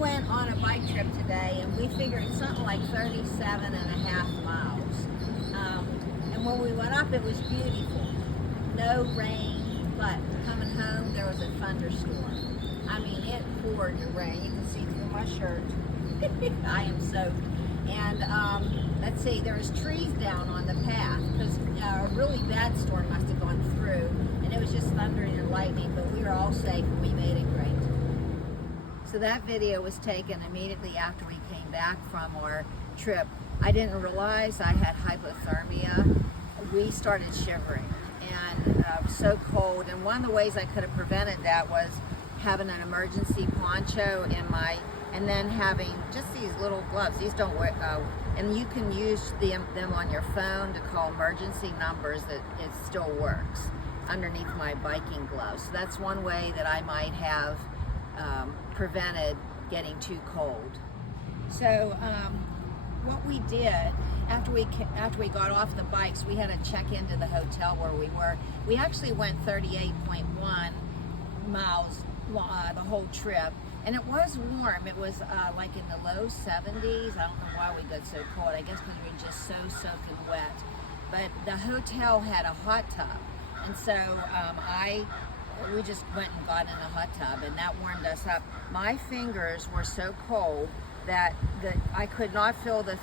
went on a bike trip today, and we figured something like 37.5 miles. And when we went up, it was beautiful. No rain, but coming home, there was a thunderstorm. I mean, it poured the rain. You can see through my shirt. I am soaked. And let's see, there was trees down on the path because a really bad storm must have gone through, and it was just thundering and lightning, but we were all safe and we made it great. So that video was taken immediately after we came back from our trip. I didn't realize I had hypothermia. We started shivering, and it was so cold, and one of the ways I could have prevented that was having an emergency poncho in my, and then having just these little gloves. These don't work, and you can use them on your phone to call emergency numbers. That it still works underneath my biking gloves. So that's one way that I might have prevented getting too cold. So what we did after we got off the bikes, we had to check into the hotel where we were. We actually went 38.1 miles the whole trip, and it was warm. It was like in the low 70s. I don't know why we got so cold. I guess because we were just so soaking wet. But the hotel had a hot tub, and so we just went and got in a hot tub, and that warmed us up. My fingers were so cold that I could not feel the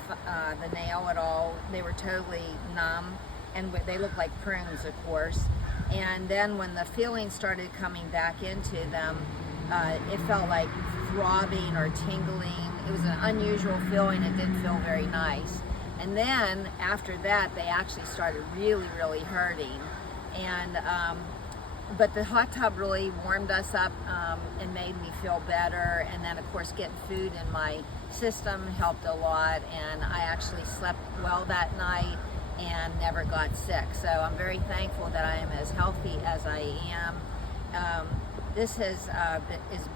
nail at all. They were totally numb, and they looked like prunes, of course. And then when the feeling started coming back into them, it felt like throbbing or tingling. It was an unusual feeling. It didn't feel very nice. And then after that, they actually started really, really hurting. And but the hot tub really warmed us up and made me feel better. And then, of course, getting food in my system helped a lot. And I actually slept well that night and never got sick. So I'm very thankful that I am as healthy as I am. This is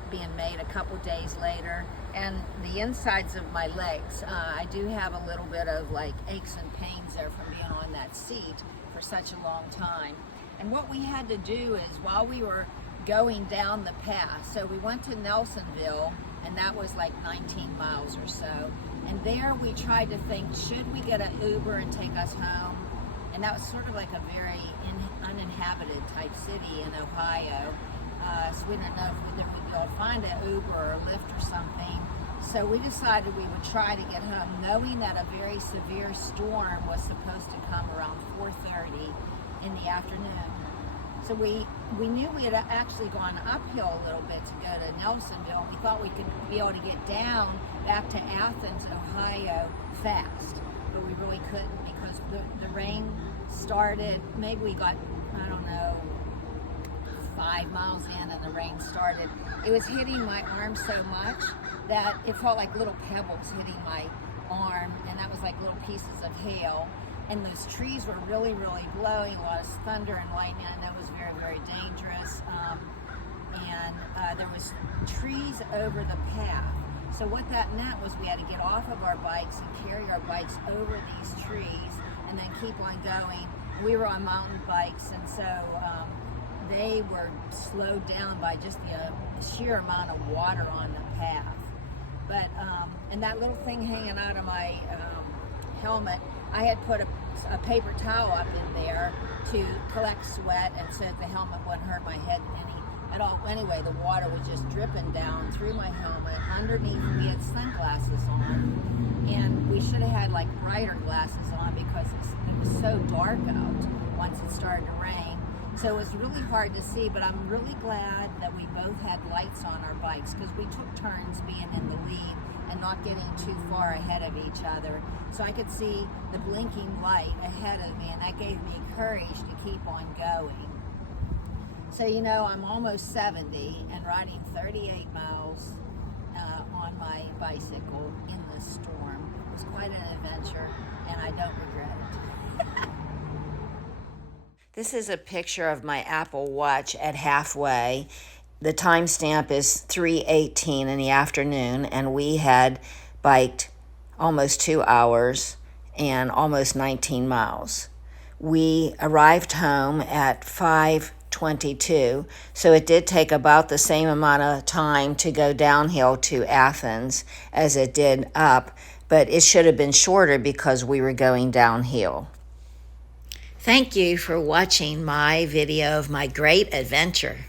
being made a couple days later, and the insides of my legs, I do have a little bit of like aches and pains there from being on that seat for such a long time. And what we had to do is, while we were going down the path, so we went to Nelsonville, and that was like 19 miles or so. And there we tried to think, should we get an Uber and take us home? And that was sort of like a very uninhabited type city in Ohio. So we didn't know if we'd be able to find an Uber or a Lyft or something. So we decided we would try to get home, knowing that a very severe storm was supposed to come around 4:30 in the afternoon. So we knew we had actually gone uphill a little bit to go to Nelsonville. We thought we could be able to get down back to Athens, Ohio fast, but we really couldn't because the rain started. Maybe we got, I don't know, 5 miles in and the rain started. It was hitting my arm so much that it felt like little pebbles hitting my arm, and that was like little pieces of hail. And those trees were really, really blowing, a lot of thunder and lightning, and that was very, very dangerous. There was trees over the path. So what that meant was we had to get off of our bikes and carry our bikes over these trees and then keep on going. We were on mountain bikes, and so they were slowed down by just the sheer amount of water on the path. But, and that little thing hanging out of my helmet, I had put a paper towel up in there to collect sweat and so that the helmet wouldn't hurt my head any at all. Anyway, the water was just dripping down through my helmet. Underneath, we had sunglasses on, and we should have had like brighter glasses on because it was so dark out once it started to rain. So it was really hard to see, but I'm really glad that we both had lights on our bikes because we took turns being in the lead and not getting too far ahead of each other. So I could see the blinking light ahead of me, and that gave me courage to keep on going. So, you know, I'm almost 70 and riding 38 miles on my bicycle in this storm. It was quite an adventure, and I don't regret it. This is a picture of my Apple Watch at halfway. The timestamp is 3:18 in the afternoon, and we had biked almost 2 hours and almost 19 miles. We arrived home at 5 22. So it did take about the same amount of time to go downhill to Athens as it did up, but it should have been shorter because we were going downhill. Thank you for watching my video of my great adventure.